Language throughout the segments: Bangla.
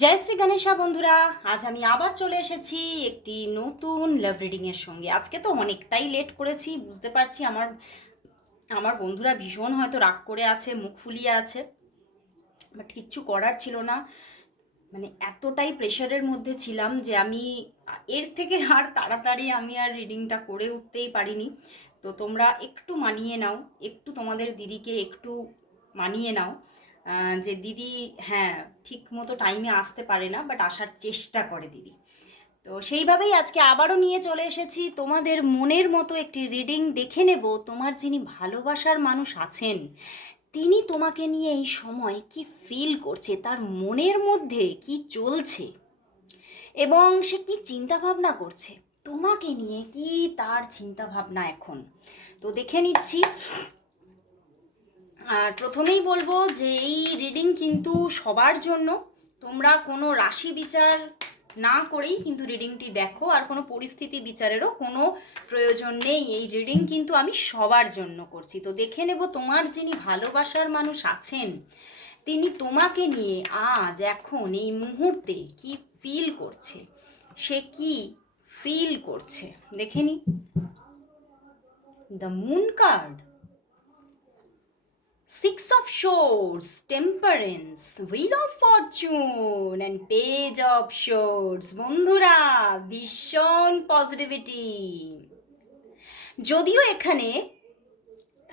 জয় শ্রী গণেশা বন্ধুরা, আজ আমি আবার চলে এসেছি একটি নতুন লাভ রিডিংয়ের সঙ্গে। আজকে তো অনেকটাই লেট করেছি, বুঝতে পারছি আমার আমার বন্ধুরা ভীষণ হয়তো রাগ করে আছে, মুখ ফুলিয়ে আছে বাট কিচ্ছু করার ছিল না। মানে এতটাই প্রেশারের মধ্যে ছিলাম যে আমি, এর থেকে আর তাড়াতাড়ি আমি আর রিডিংটা করে উঠতেই পারিনি। তো তোমরা একটু মানিয়ে নাও, একটু তোমাদের দিদিকে একটু মানিয়ে নাও। যে দিদি হ্যাঁ ঠিক মতো টাইমে আসতে পারে না বাট আসার চেষ্টা করে দিদি। তো সেইভাবেই আজকে আবারও নিয়ে চলে এসেছি। তোমাদের মনের মতো একটি রিডিং দেখে নেব। তোমার যিনি ভালোবাসার মানুষ আছেন, তিনি তোমাকে নিয়ে এই সময় কি ফিল করছে? তার মনের মধ্যে কি চলছে? এবং সে কি চিন্তা ভাবনা করছে? তোমাকে নিয়ে কি তার চিন্তা ভাবনা এখন? তো দেখে নিচ্ছি। আর প্রথমেই বলব যে এই রিডিং কিন্তু সবার জন্য। তোমরা কোনো রাশি বিচার না করেই কিন্তু রিডিংটি দেখো, আর কোনো পরিস্থিতি বিচারেরও কোনো প্রয়োজন নেই। এই রিডিং কিন্তু আমি সবার জন্য করছি। তো দেখে নেব তোমার যিনি ভালোবাসার মানুষ আছেন, তিনি তোমাকে নিয়ে আজ এখন এই মুহূর্তে কি ফিল করছে? সে কি ফিল করছে? দেখে নি। The moon card Six of Swords, Temperance, Wheel of Fortune and Page of Swords. বন্ধুরা ভীষণ পজিটিভিটি যদিও এখানে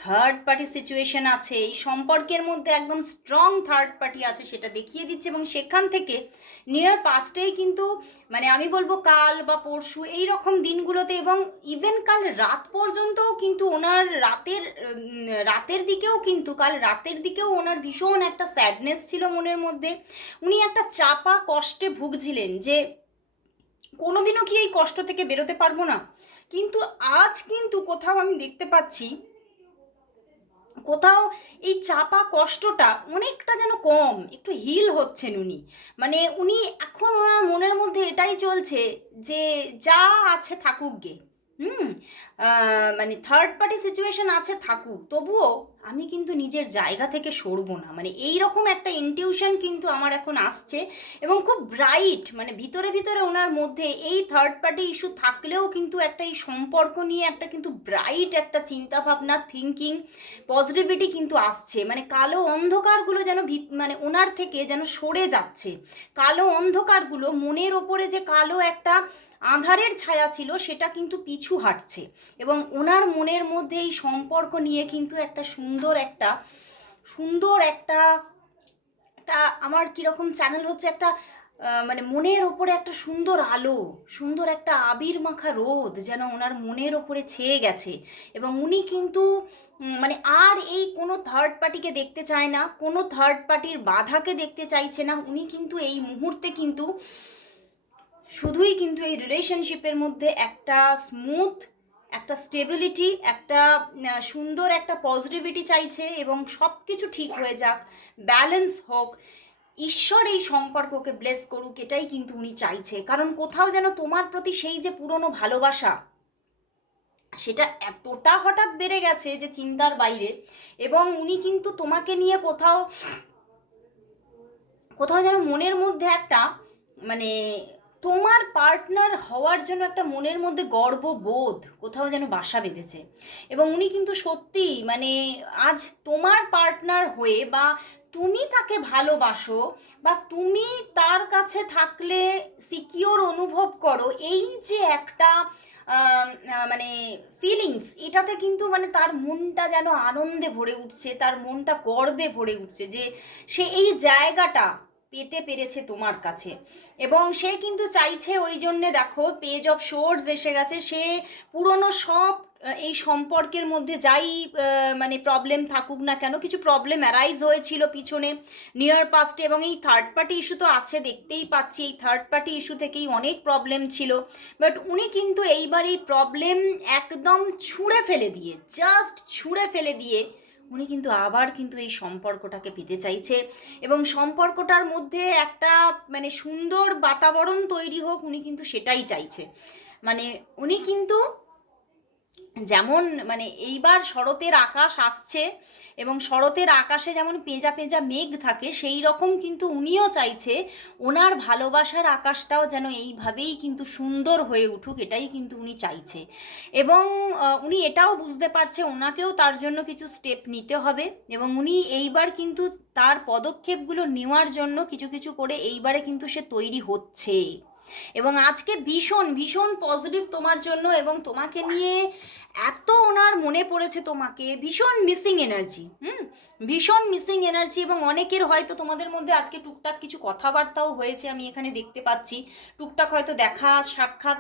থার্ড পার্টি সিচুয়েশন আছে, এই সম্পর্কের মধ্যে একদম স্ট্রং থার্ড পার্টি আছে সেটা দেখিয়ে দিচ্ছে এবং সেখান থেকে নিয়ার পাস্টেই কিন্তু মানে আমি বলব কাল বা পরশু এই রকম দিনগুলোতে এবং ইভেন কাল রাত পর্যন্তও কিন্তু ওনার রাতের রাতের দিকেও কিন্তু, কাল রাতের দিকেও ওনার ভীষণ একটা স্যাডনেস ছিল মনের মধ্যে। উনি একটা চাপা কষ্টে ভুগছিলেন যে কোনোদিনও কি এই কষ্ট থেকে বেরোতে পারব না? কিন্তু আজ কিন্তু কোথাও আমি দেখতে পাচ্ছি কোথাও এই চাপা কষ্টটা অনেকটা যেন কম, একটু হিল হচ্ছেন উনি। মানে উনি এখন ওনার মনের মধ্যে এটাই চলছে যে যা আছে থাকুক গে। হুম মানে থার্ড পার্টি সিচুয়েশন আছে, থাকুক। তবুও আমি কিন্তু নিজের জায়গা থেকে সরব না। মানে এই রকম একটা ইনটিউশন কিন্তু আমার এখন আসছে এবং খুব ব্রাইট মানে ভিতরে ভিতরে ওনার মধ্যে এই থার্ড পার্টি ইস্যু থাকলেও কিন্তু একটা এই সম্পর্ক নিয়ে একটা কিন্তু ব্রাইট একটা চিন্তা ভাবনা থিঙ্কিং পজিটিভিটি কিন্তু আসছে। মানে কালো অন্ধকারগুলো যেন মানে ওনার থেকে যেন সরে যাচ্ছে। কালো অন্ধকারগুলো মনের ওপরে যে কালো একটা আধারের ছায়া ছিল, সেটা কিন্তু পিছু হাঁটছে। এবং ওনার মনের মধ্যে এই সম্পর্ক নিয়ে কিন্তু একটা সুন্দর একটা সুন্দর একটা একটা আমার কীরকম চ্যানেল হচ্ছে একটা মানে মনের ওপরে একটা সুন্দর আলো, সুন্দর একটা আবির মাখা রোদ যেন ওনার মনের ওপরে ছেয়ে গেছে। এবং উনি কিন্তু মানে আর এই কোনো থার্ড পার্টিকে দেখতে চায় না, কোনো থার্ড পার্টির বাধাকে দেখতে চাইছে না, উনি কিন্তু এই মুহূর্তে কিন্তু শুধুই কিন্তু এই রিলেশনশিপের মধ্যে একটা স্মুথ একটা স্টেবিলিটি একটা সুন্দর একটা পজিটিভিটি চাইছে এবং সব কিছু ঠিক হয়ে যাক ব্যালেন্স হোক, ঈশ্বর এই সম্পর্ককে ব্লেস করুক, এটাই কিন্তু উনি চাইছে। কারণ কোথাও যেন তোমার প্রতি সেই যে পুরনো ভালোবাসা, সেটা এতটা হঠাৎ বেড়ে গেছে যে চিন্তার বাইরে এবং উনি কিন্তু তোমাকে নিয়ে কোথাও কোথাও যেন মনের মধ্যে একটা মানে তোমার পার্টনার হওয়ার জন্য একটা মনের মধ্যে গর্ববোধ কোথাও যেন বাসা বেঁধেছে। এবং উনি কিন্তু সত্যি মানে আজ তোমার পার্টনার হয়ে বা তুমি তাকে ভালোবাসো বা তুমি তার কাছে থাকলে সিকিওর অনুভব করো, এই যে একটা মানে ফিলিংস এটাতে কিন্তু মানে তার মনটা যেন আনন্দে ভরে উঠছে, তার মনটা গর্বে ভরে উঠছে যে সে এই জায়গাটা পেতে পেরেছে তোমার কাছে। এবং সে কিন্তু চাইছে ওই জন্যে দেখো পেজ অফ শোর্টস এসে গেছে। সে পুরনো সব এই সম্পর্কের মধ্যে যাই মানে প্রবলেম থাকুক না কেন, কিছু প্রবলেম অ্যারাইজ হয়েছিল পিছনে নিয়ার পাস্টে এবং এই থার্ড পার্টি ইস্যু তো আছে, দেখতেই পাচ্ছি। এই থার্ড পার্টি ইস্যু থেকেই অনেক প্রবলেম ছিল। বাট উনি কিন্তু এইবার এই প্রবলেম একদম ছুঁড়ে ফেলে দিয়ে জাস্ট ছুঁড়ে ফেলে দিয়ে উনি কিন্তু আবার কিন্তু এই সম্পর্কটাকে পেতে চাইছে এবং সম্পর্কটার মধ্যে একটা মানে সুন্দর বাতাবরণ তৈরি হোক উনি কিন্তু সেটাই চাইছে। মানে উনি কিন্তু যেমন মানে এইবার শরতের আকাশ আসছে এবং শরতের আকাশে যেমন পেঁজা পেঁজা মেঘ থাকে, সেই রকম কিন্তু উনিও চাইছে ওনার ভালোবাসার আকাশটাও যেন এইভাবেই কিন্তু সুন্দর হয়ে উঠুক, এটাই কিন্তু উনি চাইছে। এবং উনি এটাও বুঝতে পারছে, ওনাকেও তার জন্য কিছু স্টেপ নিতে হবে এবং উনি এইবার কিন্তু তার পদক্ষেপগুলো নেওয়ার জন্য কিছু কিছু করে এইবারে কিন্তু সে তৈরি হচ্ছে। এবং আজকে ভীষণ ভীষণ পজিটিভ তোমার জন্য এবং তোমাকে নিয়ে এত ওনার মনে পড়েছে তোমাকে, ভীষণ মিসিং এনার্জি হুম? ভীষণ মিসিং এনার্জি এবং অনেকের হয়তো তোমাদের মধ্যে আজকে টুকটাক কিছু কথাবার্তাও হয়েছে, আমি এখানে দেখতে পাচ্ছি। টুকটাক হয়তো দেখা, সাক্ষাৎ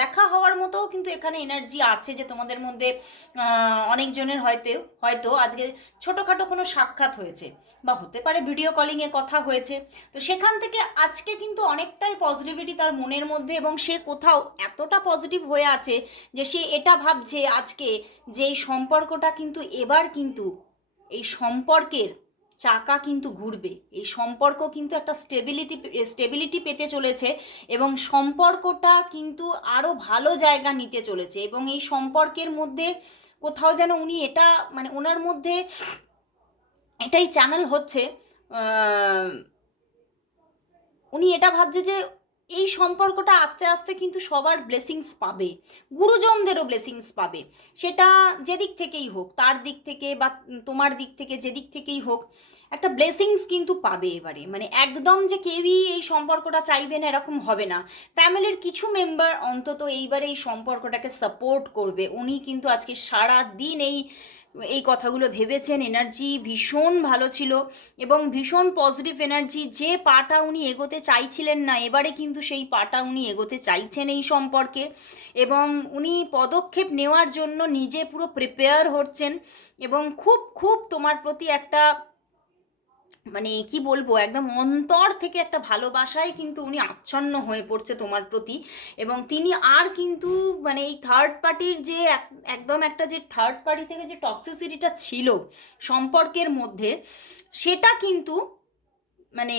দেখা হওয়ার মতোও কিন্তু এখানে এনার্জি আছে যে তোমাদের মধ্যে অনেকজনের হয়তো হয়তো আজকে ছোটোখাটো কোনো সাক্ষাৎ হয়েছে বা হতে পারে ভিডিও কলিংয়ে কথা হয়েছে। তো সেখান থেকে আজকে কিন্তু অনেকটাই পজিটিভিটি তার মনের মধ্যে এবং সে কোথাও এতটা পজিটিভ হয়ে আছে যে সে এটা ভাবছে আজকে যে সম্পর্কটা কিন্তু এবার কিন্তু, এই সম্পর্কের চাকা কিন্তু ঘুরবে। এই সম্পর্ক কিন্তু একটা স্টেবিলিটি স্টেবিলিটি পেতে চলেছে এবং সম্পর্কটা কিন্তু আরও ভালো জায়গা নিতে চলেছে এবং এই সম্পর্কের মধ্যে কোথাও যেন উনি এটা মানে ওনার মধ্যে এটাই চ্যানেল হচ্ছে উনি এটা ভাবছে যে এই সম্পর্কটা আস্তে আস্তে কিন্তু সবার ব্লেসিংস পাবে, গুরুজনদেরও ব্লেসিংস পাবে। সেটা যেদিক থেকেই হোক, তার দিক থেকে বা তোমার দিক থেকে যেদিক থেকেই হোক, একটা ব্লেসিংস কিন্তু পাবে এবারে। মানে একদম যে কেউই এই সম্পর্কটা চাইবে না, এরকম হবে না। ফ্যামিলির কিছু মেম্বার অন্তত এইবারে এই সম্পর্কটাকে সাপোর্ট করবে। উনি কিন্তু আজকে সারা দিন এই এই কথাগুলো ভেবেছেন এনার্জি ভীষণ ভালো ছিল এবং ভীষণ পজিটিভ এনার্জি যে পাটা উনি এগোতে চাইছিলেন না, এবারে কিন্তু সেই পাটা উনি এগোতে চাইছেন এই সম্পর্কে এবং উনি পদক্ষেপ নেওয়ার জন্য নিজে পুরো প্রিপেয়ার হচ্ছেন এবং খুব খুব তোমার প্রতি একটা মানে কি বলব, একদম অন্তর থেকে একটা ভালোবাসায় কিন্তু উনি আচ্ছন্ন হয়ে পড়ছে তোমার প্রতি। এবং তিনি আর কিন্তু মানে এই থার্ড পার্টির যে এক- একদম একটা যে থার্ড পার্টি থেকে যে টক্সিসিটিটা ছিল সম্পর্কের মধ্যে, সেটা কিন্তু মানে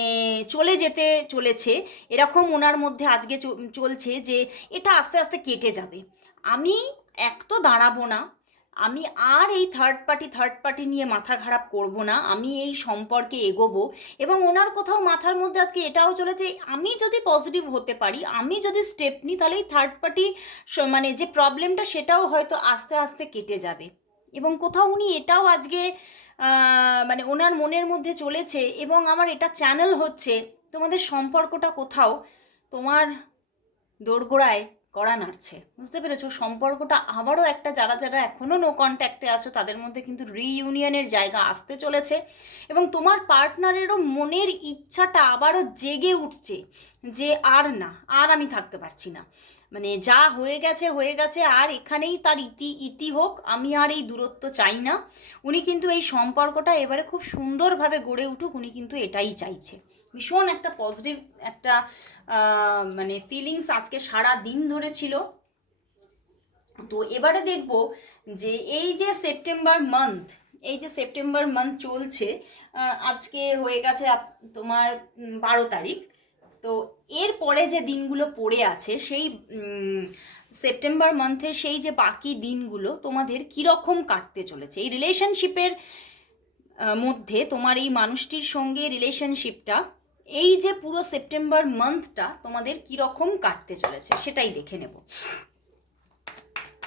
চলে যেতে চলেছে। এরকম ওনার মধ্যে আজকে চলছে যে এটা আস্তে আস্তে কেটে যাবে। আমি এক তো দাঁড়াবো না আমি আর এই থার্ড পার্টি থার্ড পার্টি নিয়ে মাথা খারাপ করব না। আমি এই সম্পর্কে এগোবো এবং ওনার কোথাও মাথার মধ্যে আজকে এটাও চলেছে, আমি যদি পজিটিভ হতে পারি, আমি যদি স্টেপ নিই, তাহলে এই থার্ড পার্টি মানে যে প্রবলেমটা সেটাও হয়তো আস্তে আস্তে কেটে যাবে। এবং কোথাও উনি এটাও আজকে মানে ওনার মনের মধ্যে চলেছে এবং আমার এটা চ্যানেল হচ্ছে, তোমাদের সম্পর্কটা কোথাও, তোমার দোরগোড়ায় কড়া নাড়ছে। বুঝতে পেরেছ? সম্পর্কটা আবারও একটা যারা যারা এখনও নো কন্ট্যাক্টে আছো, তাদের মধ্যে কিন্তু রিইউনিয়নের জায়গা আসতে চলেছে এবং তোমার পার্টনারেরও মনের ইচ্ছাটা আবারও জেগে উঠছে যে আর না, আর আমি থাকতে পারছি না। মানে যা হয়ে গেছে হয়ে গেছে, আর এখানেই তার ইতি ইতি হোক, আমি আর এই দূরত্ব চাই না। উনি কিন্তু এই সম্পর্কটা এবারে খুব সুন্দরভাবে গড়ে উঠুক, উনি কিন্তু এটাই চাইছে। ভীষণ একটা পজিটিভ একটা মানে ফিলিংস আজকে সারা দিন ধরে ছিল। তো এবারে দেখব যে এই যে সেপ্টেম্বর মান্থ এই যে সেপ্টেম্বর মান্থ চলছে আজকে হয়ে গেছে তোমার বারো তারিখ। তো এর পরে যে দিনগুলো পড়ে আছে, সেই সেপ্টেম্বর মান্থের সেই যে বাকি দিনগুলো তোমাদের কীরকম কাটতে চলেছে? এই রিলেশনশিপের মধ্যে তোমার এই মানুষটির সঙ্গে রিলেশনশিপটা এই যে পুরো সেপ্টেম্বর মান্থটা তোমাদের কীরকম কাটতে চলেছে সেটাই দেখে নেব।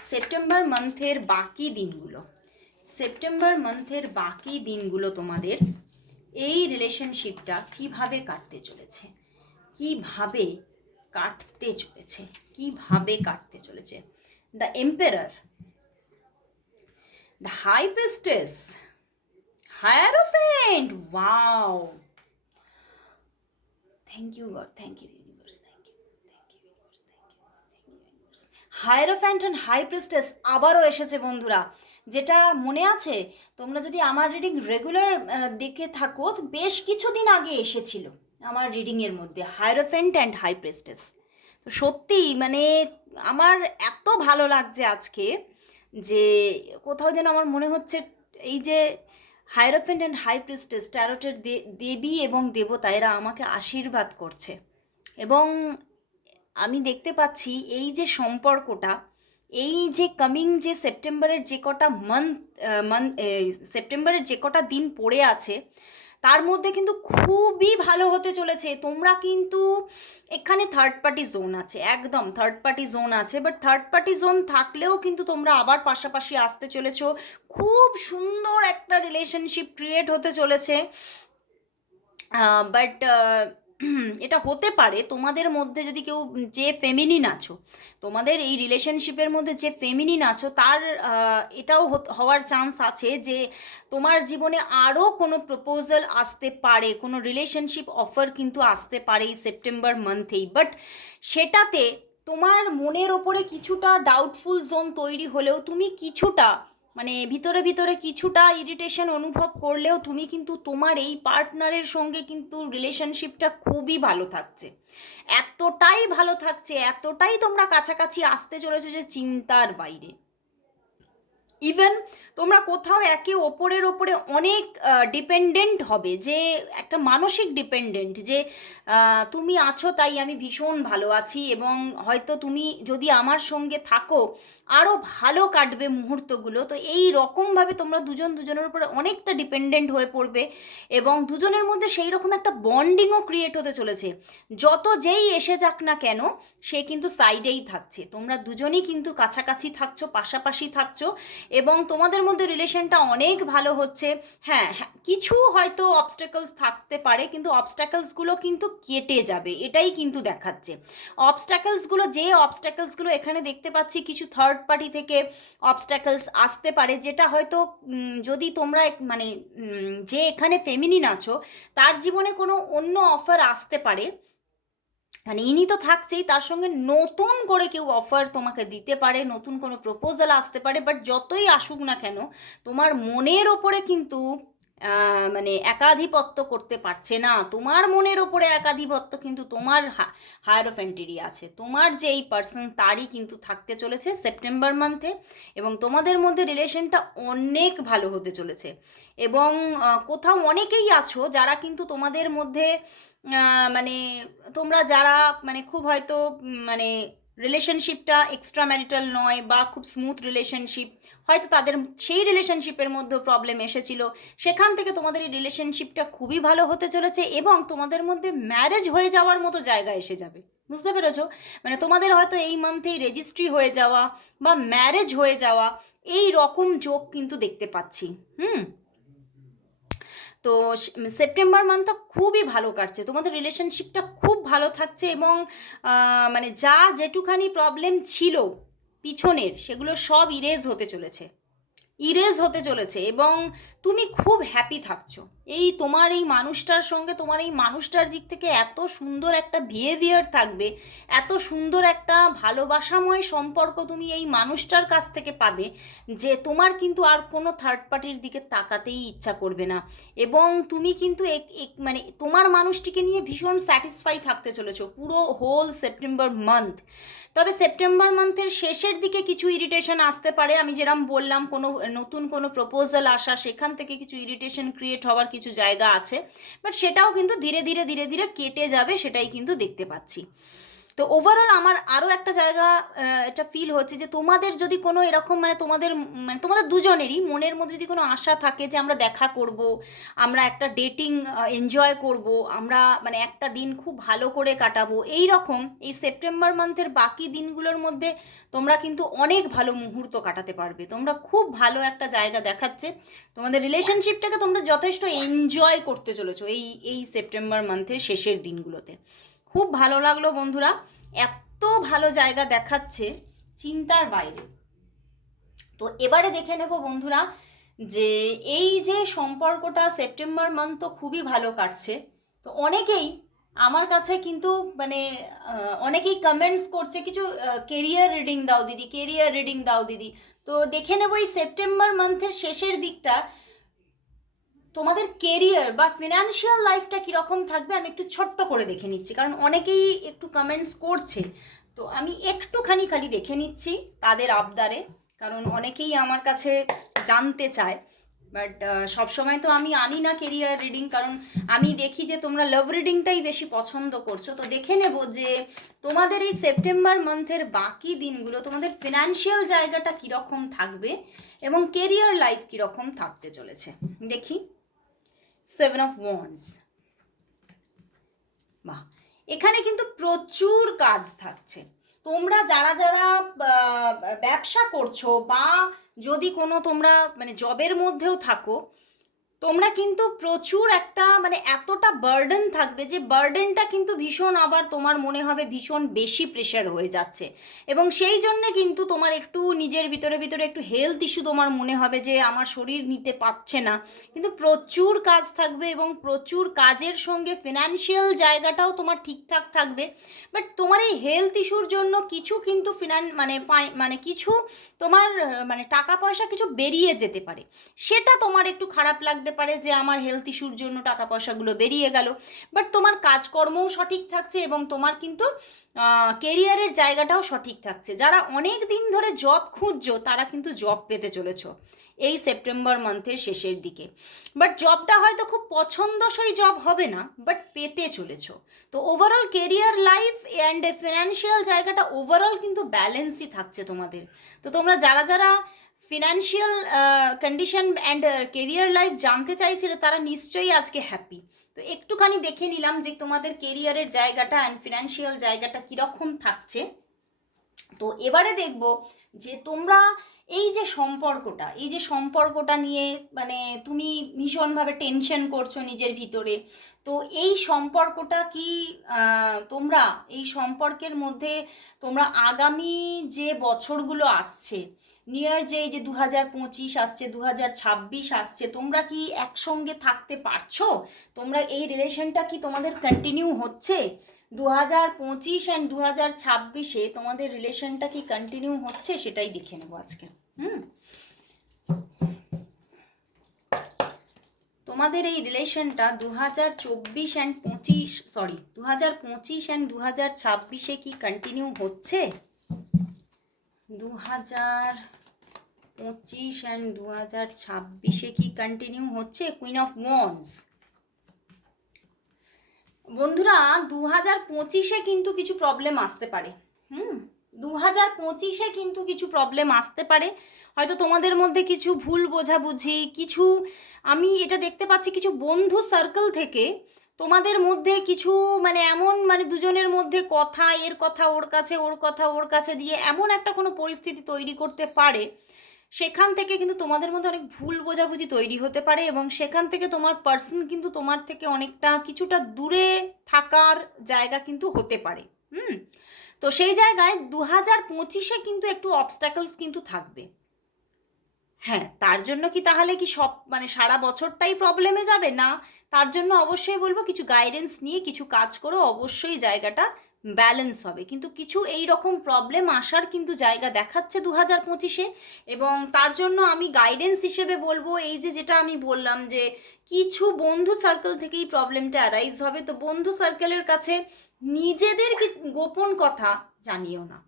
সেপ্টেম্বর মান্থের বাকি দিনগুলো। সেপ্টেম্বর মান্থের বাকি দিনগুলো তোমাদের এই রিলেশনশিপটা কীভাবে কাটতে চলেছে? কীভাবে কাটতে চলেছে? কীভাবে কাটতে চলেছে? The emperor the high priestess hierophant wow thank you God thank you universe thank you thank you universe thank you thank you universe hierophant and high priestess আবারও এসেছে বন্ধুরা। যেটা মনে আছে, তোমরা যদি আমার রিডিং রেগুলার দেখে থাকো বেশ কিছুদিন আগে এসেছিল আমার রিডিংয়ের মধ্যে হায়ারোফেন্ট অ্যান্ড হাই প্রেস্টেস তো সত্যি মানে আমার এত ভালো লাগছে আজকে যে কোথাও যেন আমার মনে হচ্ছে, এই যে হায়ারোফেন্ট অ্যান্ড হাই প্রিস্টেস ট্যারোটের দেবী এবং দেবতা এরা আমাকে আশীর্বাদ করছে। এবং আমি দেখতে পাচ্ছি এই যে সম্পর্কটা, এই যে কামিং যে সেপ্টেম্বরের যে কটা মান্থ মান্থ সেপ্টেম্বরের যে কটা দিন পড়ে আছে তার মধ্যে কিন্তু খুবই ভালো হতে চলেছে। তোমরা কিন্তু এখানে থার্ড পার্টি জোন আছে, একদম থার্ড পার্টি জোন আছে বাট থার্ড পার্টি জোন থাকলেও কিন্তু তোমরা আবার পাশাপাশি আসতে চলেছো। খুব সুন্দর একটা রিলেশনশিপ ক্রিয়েট হতে চলেছে। বাট এটা হতে পারে, তোমাদের মধ্যে যদি কেউ যে ফেমিনিন আছো, তোমাদের এই রিলেশনশিপের মধ্যে যে ফেমিনিন আছো, তার এটাও হওয়ার চান্স আছে যে তোমার জীবনে আরও কোনো প্রপোজাল আসতে পারে, কোনো রিলেশনশিপ অফার কিন্তু আসতে পারে এই সেপ্টেম্বর মান্থেই বাট সেটাতে তোমার মনের ওপরে কিছুটা ডাউটফুল জোন তৈরি হলেও তুমি কিছুটা মানে ভিতরে ভিতরে কিছুটা ইরিটেশন অনুভব করলেও তুমি কিন্তু তোমার এই পার্টনারের সঙ্গে কিন্তু রিলেশনশিপটা খুবই ভালো থাকছে। এতটাই ভালো থাকছে, এতটাই তোমরা কাছাকাছি আসতে চলেছো যে চিন্তার বাইরে। ইভেন তোমরা কোথাও একে ওপরের ওপরে অনেক ডিপেন্ডেন্ট হবে, যে একটা মানসিক ডিপেন্ডেন্ট যে তুমি আছো তাই আমি ভীষণ ভালো আছি এবং হয়তো তুমি যদি আমার সঙ্গে থাকো আরও ভালো কাটবে মুহূর্তগুলো। তো এই রকমভাবে তোমরা দুজন দুজনের উপরে অনেকটা ডিপেন্ডেন্ট হয়ে পড়বে এবং দুজনের মধ্যে সেই রকম একটা বন্ডিংও ক্রিয়েট হতে চলেছে। যত যেই এসে যাক না কেন, সে কিন্তু সাইডেই থাকছে। তোমরা দুজনেই কিন্তু কাছাকাছি থাকছো, পাশাপাশি থাকছো এবং তোমাদের মধ্যে রিলেশনটা অনেক ভালো হচ্ছে। হ্যাঁ হ্যাঁ কিছু হয়তো অবস্টাকলস থাকতে পারে, কিন্তু অবস্টাকলসগুলো কিন্তু কেটে যাবে, এটাই কিন্তু দেখাচ্ছে। অবস্টাকলসগুলো যে অবস্টাকলসগুলো এখানে দেখতে পাচ্ছি, কিছু থার্ড পার্টি থেকে অবস্টাকলস আসতে পারে, যেটা হয়তো যদি তোমরা মানে যে এখানে ফেমিনিন আছো, তার জীবনে কোনো অন্য অফার আসতে পারে। মানে ইনি তো থাকছেই, তার সঙ্গে নতুন করে কেউ অফার তোমাকে দিতে পারে, নতুন কোনো প্রপোজাল আসতে পারে বাট যতই আসুক না কেন, তোমার মনের ওপরে কিন্তু মানে একাধিপত্য করতে পারছে না। তোমার মনের ওপরে একাধিপত্য কিন্তু তোমার হায়ারোফ্যান্টেরই আছে। তোমার যে এই পার্সন তারই কিন্তু থাকতে চলেছে সেপ্টেম্বর মান্থে এবং তোমাদের মধ্যে রিলেশনটা অনেক ভালো হতে চলেছে। এবং কোথাও অনেকেই আছো যারা কিন্তু তোমাদের মধ্যে মানে তোমরা যারা মানে খুব হয়তো মানে রিলেশনশিপটা এক্সট্রা ম্যারিটাল নয় বা খুব স্মুথ রিলেশনশিপ হয়তো তাদের সেই রিলেশনশিপের মধ্যেও প্রবলেম এসেছিল। সেখান থেকে তোমাদের এই রিলেশনশিপটা খুবই ভালো হতে চলেছে এবং তোমাদের মধ্যে ম্যারেজ হয়ে যাওয়ার মতো জায়গা এসে যাবে। বুঝতে পেরেছ? মানে তোমাদের হয়তো এই মান্থেই রেজিস্ট্রি হয়ে যাওয়া বা ম্যারেজ হয়ে যাওয়া, এই রকম যোগ কিন্তু দেখতে পাচ্ছি। হুম? তো সেপ্টেম্বর মান্থটা খুবই ভালো কাটছে। তোমাদের রিলেশনশিপটা খুব ভালো থাকছে এবং মানে যা যেটুখানি প্রবলেম ছিল পিছনের, সেগুলো সব ইরেজ হতে চলেছে। ইরেজ হতে চলেছে এবং তুমি খুব হ্যাপি থাকছো। এই তোমার এই মানুষটার সঙ্গে তোমার এই মানুষটার দিক থেকে এত সুন্দর একটা বিহেভিয়ার থাকবে, এত সুন্দর একটা ভালোবাসাময় সম্পর্ক তুমি এই মানুষটার কাছ থেকে পাবে, যে তোমার কিন্তু আর কোনো থার্ড পার্টির দিকে তাকাতেই ইচ্ছা করবে না। এবং তুমি কিন্তু এক এক মানে তোমার মানুষটিকে নিয়ে ভীষণ স্যাটিসফাই থাকতে চলেছো পুরো হোল সেপ্টেম্বর মান্থ তবে সেপ্টেম্বর মান্থের শেষের দিকে কিছু ইরিটেশন আসতে পারে। আমি যেরকম বললাম, কোনো নতুন কোনো প্রপোজাল আসা, সেখান থেকে কিছু ইরিটেশন ক্রিয়েট হওয়ার কিছু জায়গা আছে বাট সেটাও কিন্তু ধীরে ধীরে ধীরে ধীরে কেটে যাবে, সেটাই কিন্তু দেখতে পাচ্ছি। তো ওভারঅল আমার আরও একটা জায়গা এটা ফিল হচ্ছে যে তোমাদের যদি কোনো এরকম মানে তোমাদের মানে তোমাদের দুজনেরই মনের মধ্যে যদি কোনো আশা থাকে যে আমরা দেখা করব, আমরা একটা ডেটিং এনজয় করব, আমরা মানে একটা দিন খুব ভালো করে কাটাবো এই রকম এই সেপ্টেম্বর মান্থের বাকি দিনগুলোর মধ্যে তোমরা কিন্তু অনেক ভালো মুহূর্ত কাটাতে পারবে। তোমরা খুব ভালো একটা জায়গা দেখাচ্ছে। তোমাদের রিলেশনশিপটাকে তোমরা যথেষ্ট এনজয় করতে চলেছো এই এই সেপ্টেম্বর মান্থের শেষের দিনগুলোতে। খুব ভালো লাগল বন্ধুরা। এত ভালো জায়গা দেখাচ্ছে চিন্তার বাইরে। তো এবারে দেখে নেব বন্ধুরা যে এই যে সম্পর্কটা সেপ্টেম্বর মান্থ তো খুবই ভালো কাটছে। তো অনেকেই আমার কাছে কিন্তু মানে অনেকেই কমেন্টস করছে কিছু কেরিয়ার রিডিং দাও দিদি কেরিয়ার রিডিং দাও দিদি। তো দেখে নেব এই সেপ্টেম্বর মান্থের শেষের দিকটা তোমাদের কেরিয়ার বা ফিনান্সিয়াল লাইফটা কীরকম থাকবে আমি একটু ছোট্ট করে দেখে নিচ্ছি। কারণ অনেকেই একটু কমেন্টস করছে। তো আমি একটুখানি খালি দেখে নিচ্ছি তাদের আবদারে। কারণ অনেকেই আমার কাছে জানতে চায়। বাট সবসময় তো আমি আনি না কেরিয়ার রিডিং কারণ আমি দেখি যে তোমরা লাভ রিডিংটাই বেশি পছন্দ করছ। তো দেখে নেব যে তোমাদের এই সেপ্টেম্বর মান্থের বাকি দিনগুলো তোমাদের ফিনান্সিয়াল জায়গাটা কীরকম থাকবে এবং কেরিয়ার লাইফ কীরকম থাকতে চলেছে। দেখি। সেভেন অফ ওয়ান্স বাহ। এখানে কিন্তু প্রচুর কাজ থাকছে। তোমরা যারা যারা ব্যবসা করছ বা যদি কোনো তোমরা মানে জবের মধ্যেও থাকো তোমরা কিন্তু প্রচুর একটা মানে এতটা বার্ডেন থাকবে যে বার্ডেনটা কিন্তু ভীষণ আবার তোমার মনে হবে ভীষণ বেশি প্রেশার হয়ে যাচ্ছে। এবং সেই জন্যে কিন্তু তোমার একটু নিজের ভিতরে ভিতরে একটু হেলথ ইস্যু তোমার মনে হবে যে আমার শরীর নিতে পারছে না। কিন্তু প্রচুর কাজ থাকবে এবং প্রচুর কাজের সঙ্গে ফিনান্সিয়াল জায়গাটাও তোমার ঠিকঠাক থাকবে। বাট তোমার এই হেলথ ইস্যুর জন্য কিছু কিন্তু ফিনান মানে মানে কিছু তোমার মানে টাকা পয়সা কিছু বেরিয়ে যেতে পারে। সেটা তোমার একটু খারাপ লাগতে পারে যে আমার হেলথ ইস্যুর জন্য টাকা পয়সাগুলো বেরিয়ে গেল। বাট তোমার কাজকর্মও সঠিক থাকছে এবং তোমার কিন্তু কেরিয়ারের জায়গাটাও সঠিক থাকছে। যারা অনেক দিন ধরে জব খুঁজছো, তারা কিন্তু জব পেতে চলেছ এই সেপ্টেম্বর মান্থের শেষের দিকে। বাট জবটা হয়তো খুব পছন্দসই জব হবে না বাট পেতে চলেছ। তো overall career life and financial জায়গাটা ওভারঅল কিন্তু ব্যালেন্সই থাকছে তোমাদের। তো তোমরা যারা যারা financial condition and career life জানতে চাইছিলে, তারা নিশ্চয়ই আজকে হ্যাপি তো একটুখানি দেখে নিলাম যে তোমাদের কেরিয়ারের জায়গাটা অ্যান্ড ফিনান্সিয়াল জায়গাটা কীরকম থাকছে। তো এবারে দেখব যে তোমরা এই যে সম্পর্কটা, এই যে সম্পর্কটা নিয়ে মানে তুমি ভীষণভাবে টেনশন করছ নিজের ভিতরে। তো এই সম্পর্কটা কি তোমরা এই সম্পর্কের মধ্যে তোমরা আগামী যে বছরগুলো আসছে নিয়ার যে যে দু হাজার পঁচিশ আসছে দু হাজার ছাব্বিশ আসছে, তোমরা কি একসঙ্গে থাকতে পারছ? তোমরা এই রিলেশনটা কি তোমাদের কন্টিনিউ হচ্ছে? দু হাজার পঁচিশ অ্যান্ড দু হাজার ছাব্বিশে তোমাদের রিলেশনটা কি কন্টিনিউ হচ্ছে? সেটাই দেখে নেব আজকে, হুম? তোমাদের এই রিলেশনটা দু হাজার চব্বিশ অ্যান্ড পঁচিশ সরি দু হাজার পঁচিশ অ্যান্ড দু হাজার ছাব্বিশে কি কন্টিনিউ হচ্ছে? দু হাজার পঁচিশ অ্যান্ড দু হাজার ছাব্বিশে কি কন্টিনিউ হচ্ছে? কুইন অফ ওয়ান্স বন্ধুরা দু হাজার পঁচিশে কিন্তু কিছু প্রবলেম আসতে পারে। হুম? দু হাজার পঁচিশে কিন্তু কিছু প্রবলেম আসতে পারে। হয়তো তোমাদের মধ্যে কিছু ভুল বোঝাবুঝি, কিছু, আমি এটা দেখতে পাচ্ছি কিছু বন্ধু সার্কেল থেকে তোমাদের মধ্যে কিছু মানে এমন মানে দুজনের মধ্যে কথা, এর কথা, ওর কাছে, ওর কথা, ওর কাছে দিয়ে এমন একটা কোনো পরিস্থিতি তৈরি করতে পারে সেখান থেকে কিন্তু তোমাদের মধ্যে অনেক ভুল বোঝাবুঝি তৈরি হতে পারে এবং সেখান থেকে তোমার পার্সন কিন্তু তোমার থেকে অনেকটা কিছুটা দূরে থাকার জায়গা কিন্তু হতে পারে, হুম? তো সেই জায়গায় দু হাজার পঁচিশে কিন্তু একটু অবস্টাকলস কিন্তু থাকবে। হ্যাঁ তার জন্য কি তাহলে কি সব মানে সারা বছরটাই প্রবলেমে যাবে? না, তার জন্য অবশ্যই বলব কিছু গাইডেন্স নিয়ে কিছু কাজ করো, অবশ্যই জায়গাটা ব্যালেন্স হবে। কিন্তু কিছু এই রকম প্রবলেম আসার কিন্তু জায়গা দেখাচ্ছে দু হাজার পঁচিশে এবং তার জন্য আমি গাইডেন্স হিসেবে বলব, এই যে যেটা আমি বললাম যে কিছু বন্ধু সার্কেল থেকেই প্রবলেমটা অ্যারাইজ হবে। তো বন্ধু সার্কেলের কাছে নিজেদের গোপন কথা জানিও না।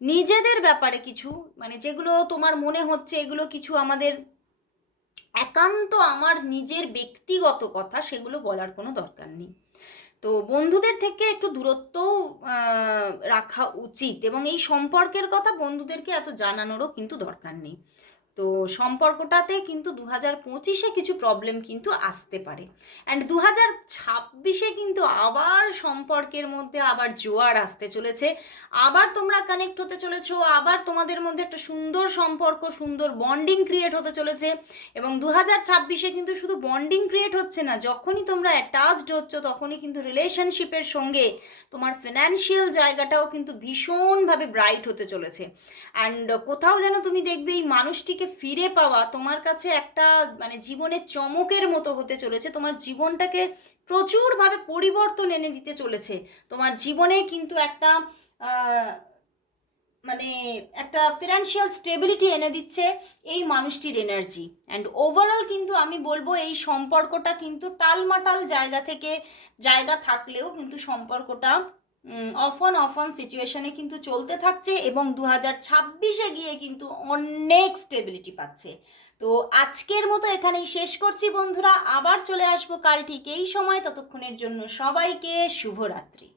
নিজেদের ব্যাপারে কিছু মানে যেগুলো তোমার মনে হচ্ছে এগুলো কিছু আমাদের একান্ত আমার নিজের ব্যক্তিগত কথা, সেগুলো বলার কোনো দরকার নেই। তো বন্ধুদের থেকে একটু দূরত্বও রাখা উচিত এবং এই সম্পর্কের কথা বন্ধুদেরকে এত জানানোরও কিন্তু দরকার নেই। তো সম্পর্কটাতে কিন্তু দু হাজার পঁচিশে কিছু প্রবলেম কিন্তু আসতে পারে। অ্যান্ড দু হাজার ছাব্বিশে কিন্তু আবার সম্পর্কের মধ্যে আবার জোয়ার আসতে চলেছে। আবার তোমরা কানেক্ট হতে চলেছো, আবার তোমাদের মধ্যে একটা সুন্দর সম্পর্ক, সুন্দর বন্ডিং ক্রিয়েট হতে চলেছে। এবং দু হাজার ছাব্বিশে কিন্তু শুধু বন্ডিং ক্রিয়েট হচ্ছে না, যখনই তোমরা অ্যাটাচড হচ্ছ তখনই কিন্তু রিলেশনশিপের সঙ্গে তোমার ফিনান্সিয়াল জায়গাটাও কিন্তু ভীষণভাবে ব্রাইট হতে চলেছে। অ্যান্ড কোথাও যেন তুমি দেখবে এই মানুষটিকে ফিরে পাওয়া তোমার কাছে একটা মানে জীবনের চমকের মতো হতে চলেছে। তোমার জীবনটাকে প্রচুরভাবে পরিবর্তন এনে দিতে চলেছে। তোমার জীবনে কিন্তু একটা মানে একটা ফিনান্সিয়াল স্টেবিলিটি এনে দিচ্ছে এই মানুষটির এনার্জি অ্যান্ড ওভারঅল কিন্তু আমি বলব এই সম্পর্কটা কিন্তু টালমাটাল জায়গা থেকে জায়গা থাকলেও কিন্তু সম্পর্কটা অফ অন অফ অন সিচুয়েশনে কিন্তু চলতে থাকছে এবং দু হাজার ছাব্বিশে গিয়ে কিন্তু অনেক স্টেবিলিটি পাচ্ছে। তো আজকের মতো এখানেই শেষ করছি বন্ধুরা। আবার চলে আসব কাল ঠিক এই সময়। ততক্ষণের জন্য সবাইকে শুভরাত্রি।